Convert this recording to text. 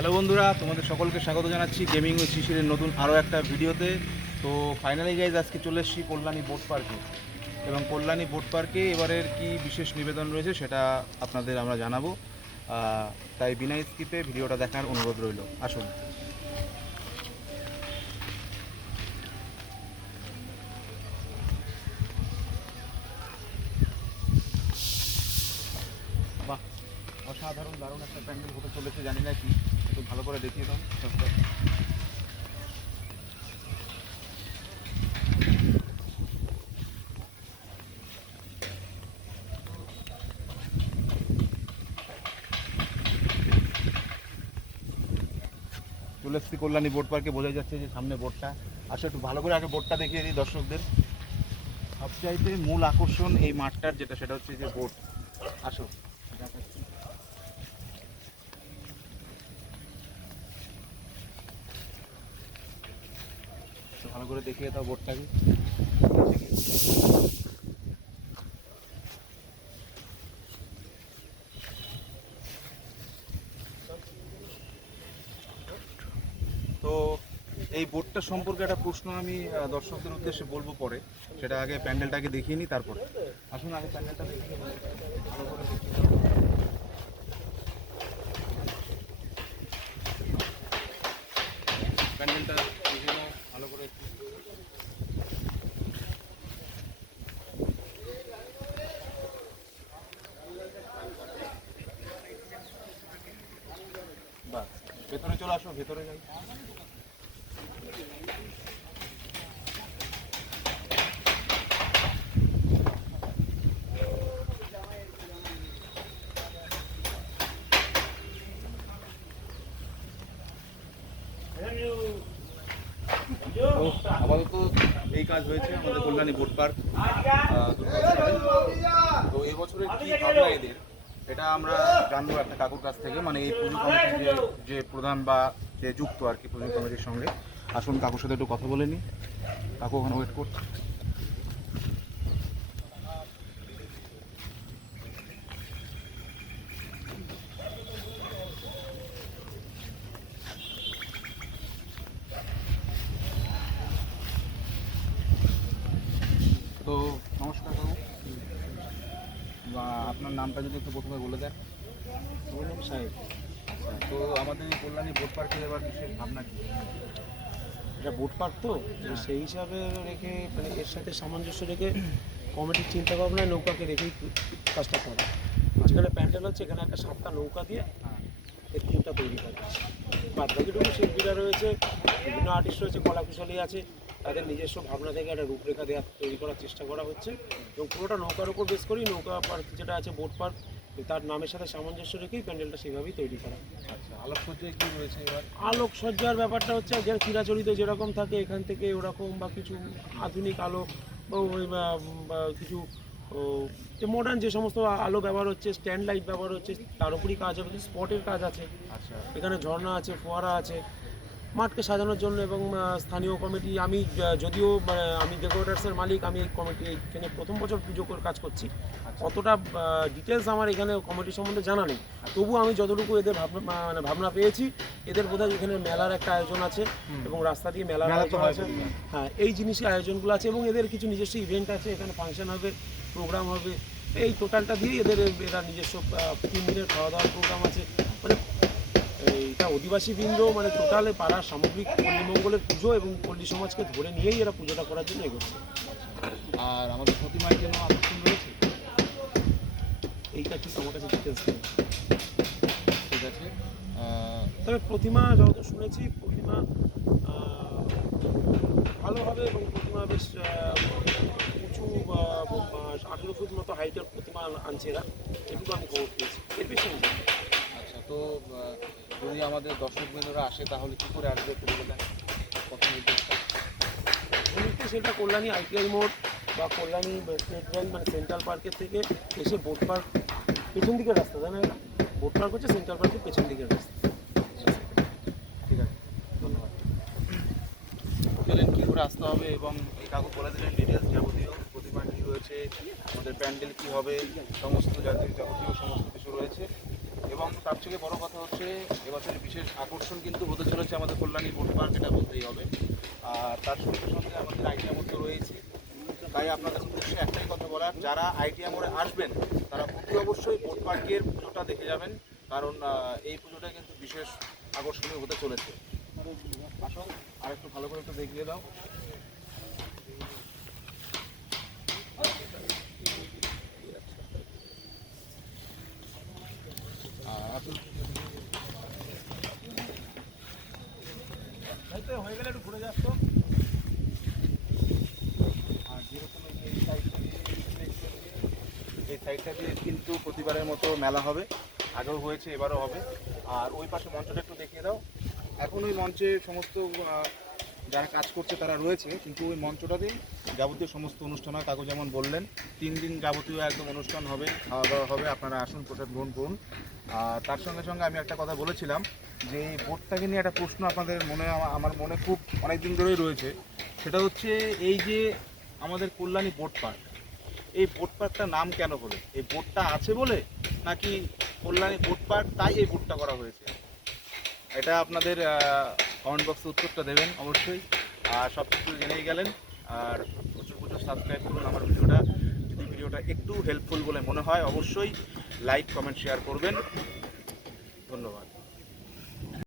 Hello বন্ধুরা, তোমাদের সকলকে স্বাগত জানাচ্ছি গেমিং উইথ শিশিরের নতুন আরও একটা ভিডিওতে। তো ফাইনালি গাইজ আজকে চলে এসেছি কল্যাণী বোট পার্কে, এবং কল্যাণী বোট পার্কে এবারের কি বিশেষ নিবেদন রয়েছে সেটা আপনাদের আমরা জানাবো। তাই বিনা স্কিপে ভিডিওটা দেখার অনুরোধ রইল। আসুন। বাহ, অসাধারণ দারুণ একটা প্যান্ডেল হতে চলেছে, জানি না কি, একটু ভালো করে দেখিয়ে দাও সবটা। চলে এসেছি কল্যাণী বোট পার্কে, বোঝাই যাচ্ছে যে সামনে বোটটা। আসলে একটু ভালো করে আগে বোটটা দেখিয়ে দিই দর্শকদের। সবচাইতে মূল আকর্ষণ এই মাঠটার যেটা, সেটা হচ্ছে যে বোট। আসো দেখাচ্ছি। ভালো করে দেখিয়ে দাও বোটটাকে। তো এই বোটটা সম্পর্কে একটা প্রশ্ন আমি দর্শকদের উদ্দেশ্যে বলবো পরে, সেটা আগে প্যান্ডেলটাকে দেখিয়ে নিই তারপরে। আসুন আগে প্যান্ডেলটা দেখিয়ে নিই, ভালো করে দেখিয়ে দাও। প্যান্ডেলটা দেখিয়ে দাও ভালো করে একটু। বাহ, ভেতরে চলে আসো, ভেতরে যাই। তো আপাতত এই কাজ হয়েছে আমাদের কল্যাণী বোট পার্ক দুর্গাপুরে। তো এবছরের কি ভাবনা এদের, এটা আমরা জানবো একটা কাকুর কাছ থেকে, মানে এই পুজো কমিটির যে প্রধান বা যে যুক্ত আর কি পুজো কমিটির সঙ্গে। আসুন কাকুর সাথে একটু কথা বলে নিই। কাকু ওখানে ওয়েট করছে। তো নমস্কার কাকু, বা আপনার নামটা যদি একটু প্রথমে বলে দেন। সাহেব, তো আমাদের এই কল্যাণী বোট পার্কের এবার বিশেষ ভাবনা কি? এটা বোট পার্ক তো সেই হিসাবে রেখে মানে এর সাথে সামঞ্জস্য রেখে কমিটির চিন্তা ভাবনায় নৌকাকে রেখেই কাজটা করে। যেখানে প্যান্ডেল হচ্ছে এখানে একটা 7টা নৌকা দিয়ে এই থিমটা তৈরি করা হচ্ছে। বাদ বাকিটুকু শিল্পীরা রয়েছে, বিভিন্ন আর্টিস্ট রয়েছে, কলাকুশলী আছে, তাদের নিজস্ব ভাবনা থেকে একটা রূপরেখা দেওয়া তৈরি করার চেষ্টা করা হচ্ছে। এবং পুরোটা নৌকার উপর বেস করেই নৌকা পার্ক যেটা আছে বোট পার্ক, তার নামের সাথে সামঞ্জস্য রেখেই প্যান্ডেলটা সেভাবেই তৈরি করা। আচ্ছা, আলোকসজ্জায় কি রয়েছে এবার? আলোকসজ্জার ব্যাপারটা হচ্ছে যে চিরাচরিত যেরকম থাকে এখান থেকে ওরকম, বা কিছু আধুনিক আলো বা ওই বা কিছু যে মডার্ন যে সমস্ত আলো ব্যবহার হচ্ছে, স্ট্যান্ড লাইট ব্যবহার হচ্ছে, তার উপরই কাজ হবে। স্পটের কাজ আছে, আচ্ছা, এখানে ঝর্ণা আছে, ফোয়ারা আছে মাঠকে সাজানোর জন্য। এবং স্থানীয় কমিটি, আমি যদিও আমি ডেকোরেটার্সের মালিক, আমি এই কমিটি এখানে প্রথম বছর পুজো করে কাজ করছি, অতটা ডিটেলস আমার এখানে কমিটি সম্বন্ধে জানা নেই। তবু আমি যতটুকু এদের ভাবনা পেয়েছি, এদের বোধহয় এখানে মেলার একটা আয়োজন আছে এবং রাস্তা দিয়ে মেলার আয়োজন আছে। হ্যাঁ, এই জিনিসের আয়োজনগুলো আছে এবং এদের কিছু নিজস্ব ইভেন্ট আছে, এখানে ফাংশন হবে, প্রোগ্রাম হবে। এই টোটালটা দিয়ে এরা নিজস্ব 3 দিনের খাওয়া দাওয়ার প্রোগ্রাম আছে। মানে এইটা অধিবাসী বৃন্দ মানে টোটালে পাড়ার সামগ্রিক পল্লী মঙ্গলের পুজো এবং পল্লী সমাজকে ধরে নিয়েই এরা পুজোটা করার জন্য এগোচ্ছে। আর আমাদের প্রতিমার জন্য আকর্ষণ রয়েছে, এইটা ঠিক আমার কাছে ডিটেলস নেই। ঠিক আছে। তবে প্রতিমা যত শুনেছি, প্রতিমা ভালো হবে এবং প্রতিমা বেশ উঁচু 18 ফুট মতো হাইটের প্রতিমা আনছে এরা, এটুকু আমি খবর পেয়েছি, এর বেশি আমি জানি না। আচ্ছা, তো যদি আমাদের দর্শকবৃন্দরা আসে তাহলে কী করে আসবে একটু বলে দেন প্রথম উদ্দেশ্যটা। সেটা কল্যাণী ITI মোড় বা কল্যাণী স্টেট ব্যাংক মানে সেন্ট্রাল পার্কের থেকে এসে বোট পার্ক পেছন দিকের রাস্তা, তাই না? বোট পার্ক হচ্ছে সেন্ট্রাল পার্কের পেছন দিকের রাস্তা। ঠিক আছে, ধন্যবাদ। বললেন কী করে আসতে হবে এবং এই কাগজ বলে দিলেন ডিটেলস যাবতীয়, প্রতিমা কী রয়েছে, আমাদের প্যান্ডেল কী হবে, সমস্ত জাতীয় যাবতীয় সমস্ত কিছু রয়েছে। এবং তার থেকে বড় কথা হচ্ছে এবছরের বিশেষ আকর্ষণ কিন্তু হতে চলেছে আমাদের কল্যাণী বোট পার্ক, এটা বলতেই হবে। আর তার সঙ্গে সঙ্গে আমাদের আইডিয়া মোড় তো রয়েছে। তাই আপনাদের উদ্দেশ্যে একটাই কথা বলার, যারা আইডিয়া মোড়ে আসবেন তারা অতি অবশ্যই বোট পার্কের পুজোটা দেখে যাবেন, কারণ এই পুজোটা কিন্তু বিশেষ আকর্ষণীয় হতে চলেছে। আসো আর একটু ভালো করে একটু দেখিয়ে দাও। হয়ে গেলে একটু ঘুরে যাচ্ছ। আর যেরকম এই সাইডটা দিয়ে কিন্তু প্রতিবারের মতো মেলা হবে, আগেও হয়েছে, এবারও হবে। আর ওই পাশে মঞ্চটা একটু দেখিয়ে দাও। এখন ওই মঞ্চে সমস্ত যারা কাজ করছে তারা রয়েছে, কিন্তু ওই মঞ্চটাতেই যাবতীয় সমস্ত অনুষ্ঠান হয়। কাকু যেমন বললেন 3 দিন যাবতীয় একদম অনুষ্ঠান হবে, খাওয়া দাওয়া হবে, আপনারা আসুন, প্রসাদ গ্রহণ করুন। আর তার সঙ্গে সঙ্গে আমি একটা কথা বলেছিলাম যে এই বোটটাকে নিয়ে একটা প্রশ্ন আপনাদের মনে, আমার মনে খুব অনেক দিন ধরেই রয়েছে। সেটা হচ্ছে এই যে আমাদের কল্যাণী বোট পার্ক, এই বোট পার্কটার নাম কেন হলো? এই বোটটা আছে বলে, নাকি কল্যাণী বোট পার্ক তাই এই বোটটা করা হয়েছে? এটা আপনাদের কমেন্ট বক্সে উত্তরটা দেবেন অবশ্যই। আর সব কিছু জেনেই গেলেন। আর প্রচুর প্রচুর সাবস্ক্রাইব করুন আমার ভিডিওটা। যদি ভিডিওটা একটু হেল্পফুল বলে মনে হয় অবশ্যই লাইক, কমেন্ট, শেয়ার করবেন। ধন্যবাদ।